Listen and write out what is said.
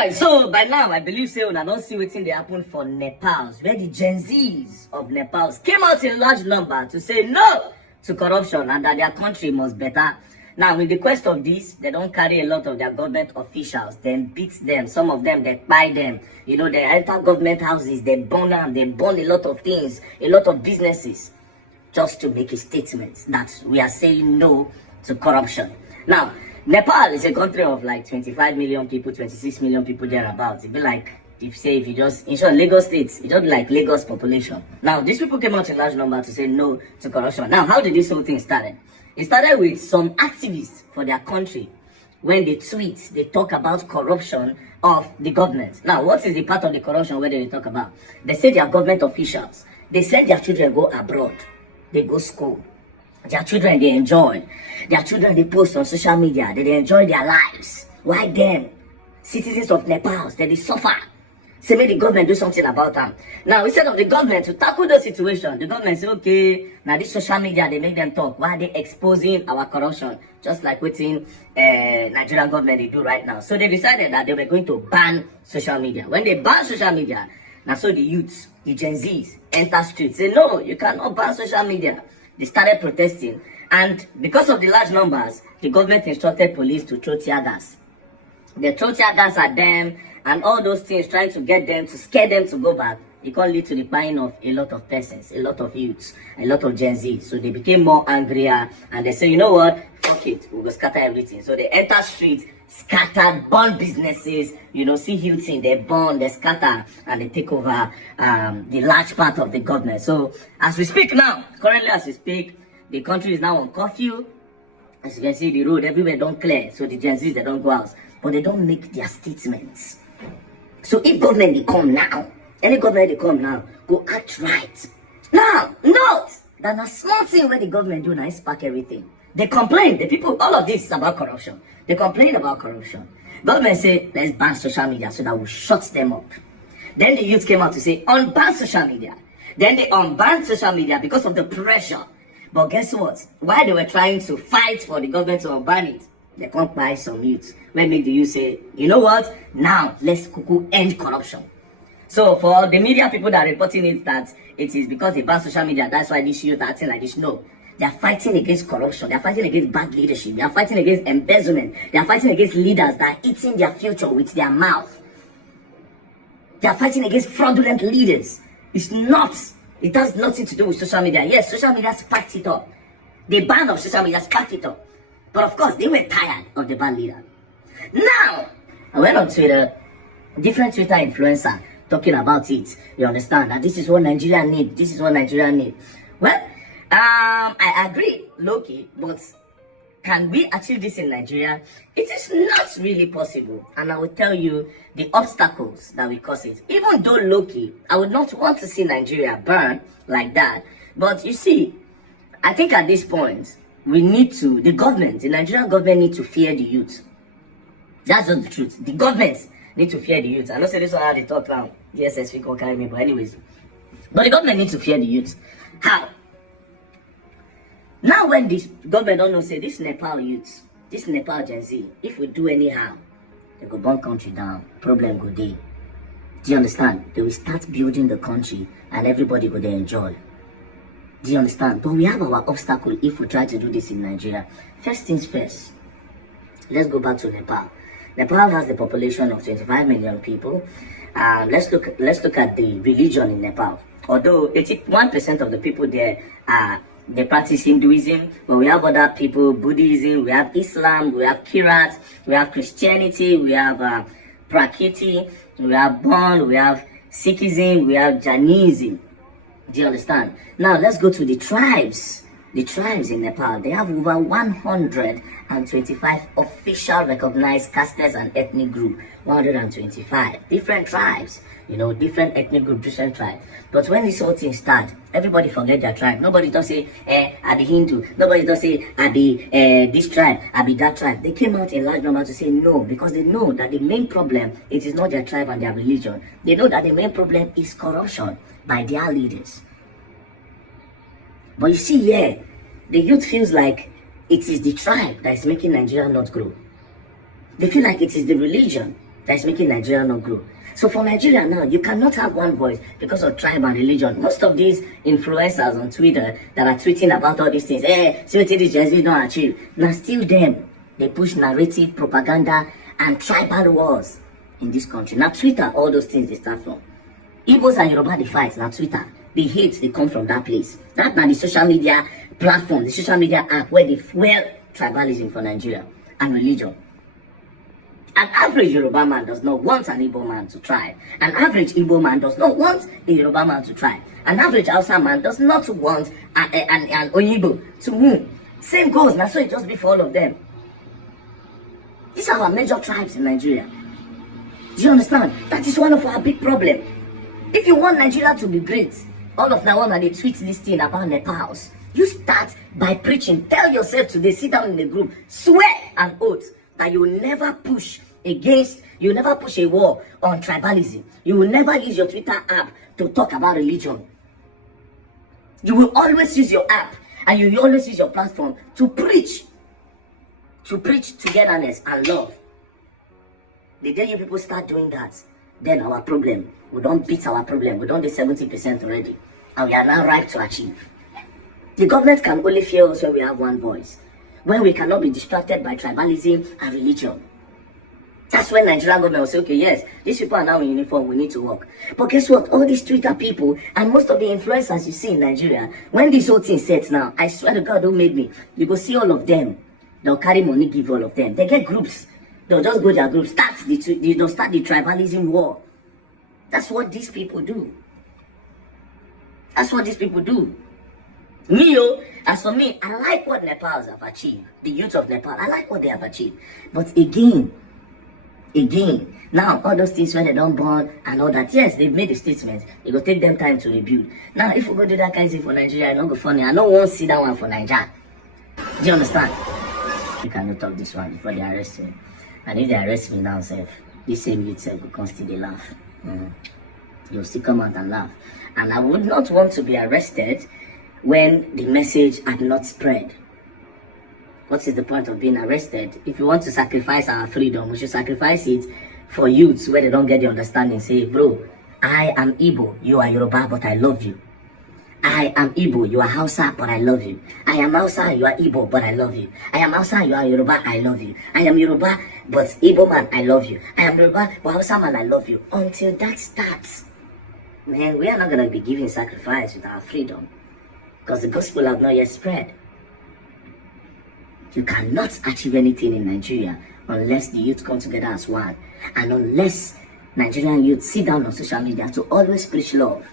Alright, so by now I believe say I don't see wetin dey happen for Nepal, where the Gen Zs of Nepal came out in large number to say no to corruption and that their country must better. Now, in the quest of this, they don't carry a lot of their government officials, then beat them. Some of them, they buy them. You know, they enter government houses, they burn them, they burn a lot of things, a lot of businesses, just to make a statement that we are saying no to corruption. Now, Nepal is a country of like 25 million people, 26 million people thereabouts. It'd be like, if you just, in short, Lagos states, it just be like Lagos population. Now, these people came out in large number to say no to corruption. Now, how did this whole thing start? It started with some activists for their country. When they tweet, they talk about corruption of the government. Now, what is the part of the corruption where they talk about? They say they are government officials. They send their children go abroad. They go school. Their children, they enjoy. Their children, they post on social media. They enjoy their lives. Why them? Citizens of Nepal, they suffer. Say, make the government do something about them. Now, instead of the government to tackle the situation, the government say, okay, now this social media, they make them talk. Why are they exposing our corruption? Just like within Nigerian government they do right now. So they decided that they were going to ban social media. When they ban social media, now so the youths, the Gen Zs, enter streets. Say, no, you cannot ban social media. They started protesting. And because of the large numbers, the government instructed police to throw tear gas. They throw tear gas at them and all those things, trying to get them, to scare them to go back. It can lead to the buying of a lot of persons, a lot of youths, a lot of Gen Z. So they became more angrier and they say, you know what? Fuck it, we'll go scatter everything. So they enter streets, scattered, burn businesses, you know, see Hilton, they burn, they scatter, and they take over the large part of the government. So as we speak now, currently as we speak, the country is now on curfew. As you can see, the road everywhere don't clear. So the Gen Zs, they don't go out. But they don't make their statements. So if government they come now, any government they come now, go act right. Now, note that a small thing where the government do now is spark everything. They complain, the people, all of this is about corruption. They complain about corruption. Government say, let's ban social media so that will shut them up. Then the youth came out to say, unban social media. Then they unbanned social media because of the pressure. But guess what? While they were trying to fight for the government to unban it, they can't buy some youths. When make the youth say, you know what? Now, let's end corruption. So for the media people that are reporting it that it is because they ban social media, that's why these youth are acting like this. No. They are fighting against corruption. They are fighting against bad leadership. They are fighting against embezzlement. They are fighting against leaders that are eating their future with their mouth. They are fighting against fraudulent leaders. It has nothing to do with social media. Yes, social media sparked it up. The ban of social media sparked it up. But of course, they were tired of the bad leader. Now, I went on Twitter, different Twitter influencer talking about it. You understand that this is what Nigeria need. This is what Nigeria need. Well, I agree, Loki, but can we achieve this in Nigeria? It is not really possible. And I will tell you the obstacles that will cause it. Even though Loki, I would not want to see Nigeria burn like that. But you see, I think at this point, we need to, the Nigerian government need to fear the youth. That's just the truth. The government need to fear the youth. I know say this one how they talk now. Yes, we can carry me, but anyways. But the government needs to fear the youth. How? Now when this government don't know, say this Nepal youth, this Nepal Gen Z, if we do anyhow, they go burn country down, problem go day. Do you understand? They will start building the country and everybody go there enjoy. Do you understand? But we have our obstacle if we try to do this in Nigeria. First things first, let's go back to Nepal. Nepal has the population of 25 million people. Let's look at the religion in Nepal. Although 81% of the people there they practice Hinduism, but we have other people, Buddhism, we have Islam, we have Kirat, we have Christianity, we have Prakriti, we have Bon, we have Sikhism, we have Jainism. Do you understand? Now let's go to the tribes. The tribes in Nepal, they have over 125 official recognized castes and ethnic groups. 125 different tribes, you know, different ethnic groups, different tribes. But when this whole thing starts, everybody forget their tribe. Nobody don't say, I be Hindu. Nobody don't say, I be this tribe, I be that tribe. They came out in large number to say no, because they know that the main problem, it is not their tribe and their religion. They know that the main problem is corruption by their leaders. But you see here, the youth feels like it is the tribe that is making Nigeria not grow. They feel like it is the religion that is making Nigeria not grow. So for Nigeria now, you cannot have one voice because of tribe and religion. Most of these influencers on Twitter that are tweeting about all these things, see what these Gen Z don't achieve. Now still them, they push narrative, propaganda, and tribal wars in this country. Now Twitter, all those things they start from. Igbos and Yoruba, they fight. Now Twitter, the hate, they come from that place. That now the social media platform, the social media app where they fuel tribalism for Nigeria and religion. An average Yoruba man does not want an Igbo man to thrive. An average Igbo man does not want a Yoruba man to thrive. An average Hausa man does not want an Oyibo to win. Same goes, now so it just be for all of them. These are our major tribes in Nigeria. Do you understand? That is one of our big problems. If you want Nigeria to be great, all of now on they tweet this thing about Nepals. You start by preaching. Tell yourself today, sit down in the group, swear an oath that you will never push a war on tribalism. You will never use your Twitter app to talk about religion. You will always use your app and you will always use your platform to preach togetherness and love. The day you people start doing that, then our problem, we don't beat our problem. We don't do 70% already. And we are now ripe to achieve. The government can only fear us when we have one voice. When we cannot be distracted by tribalism and religion. That's when Nigerian government will say, okay, yes, these people are now in uniform, we need to work. But guess what? All these Twitter people and most of the influencers you see in Nigeria, when this whole thing sets now, I swear to God, who made me? You go see all of them. They'll carry money, give all of them. They get groups. They'll just go their groups, they'll start the tribalism war. That's what these people do. That's what these people do. As for me, I like what Nepals have achieved. The youth of Nepal, I like what they have achieved. But again, now all those things when they don't burn and all that, yes, they've made a statement. It will take them time to rebuild. Now, if we go do that kind of thing for Nigeria, it's not go funny. I don't want to see that one for Nigeria. Do you understand? You cannot talk this one before they arrest me. And if they arrest me now, this same youth will come still they laugh. You'll still come out and laugh. And I would not want to be arrested when the message had not spread. What is the point of being arrested? If you want to sacrifice our freedom, we should sacrifice it for youths where they don't get the understanding. Say, bro, I am Igbo, you are Yoruba, but I love you. I am Igbo, you are Hausa, but I love you. I am Hausa, you are Igbo, but I love you. I am Hausa, you are Yoruba, I love you. I am Yoruba, but Igbo man, I love you. I am Yoruba, but Hausa man, I love you. Until that starts, man, we are not going to be giving sacrifice with our freedom. Because the gospel has not yet spread. You cannot achieve anything in Nigeria unless the youth come together as one. And unless Nigerian youth sit down on social media to always preach love.